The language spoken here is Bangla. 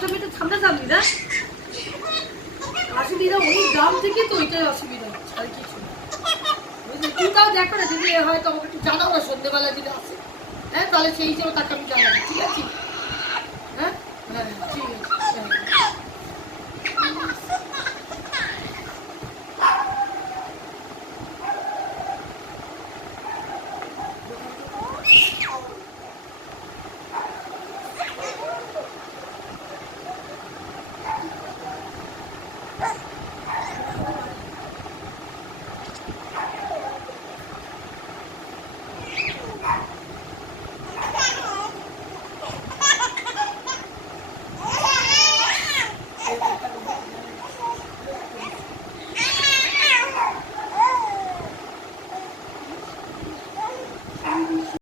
বাচ্চা মেয়েটা সামনাসামনি না অসুবিধা ওই গ্রাম থেকে তো ওইটাই অসুবিধা আর কিছু না। তুই তাও দেখো না যদি হয়তো আমাকে একটু জানাও না সন্ধ্যেবেলা যদি আসে, হ্যাঁ তাহলে সেই হিসেবে তাকে আমি জানাবো, ঠিক আছে? হ্যাঁ হ্যাঁ ঠিক আছে।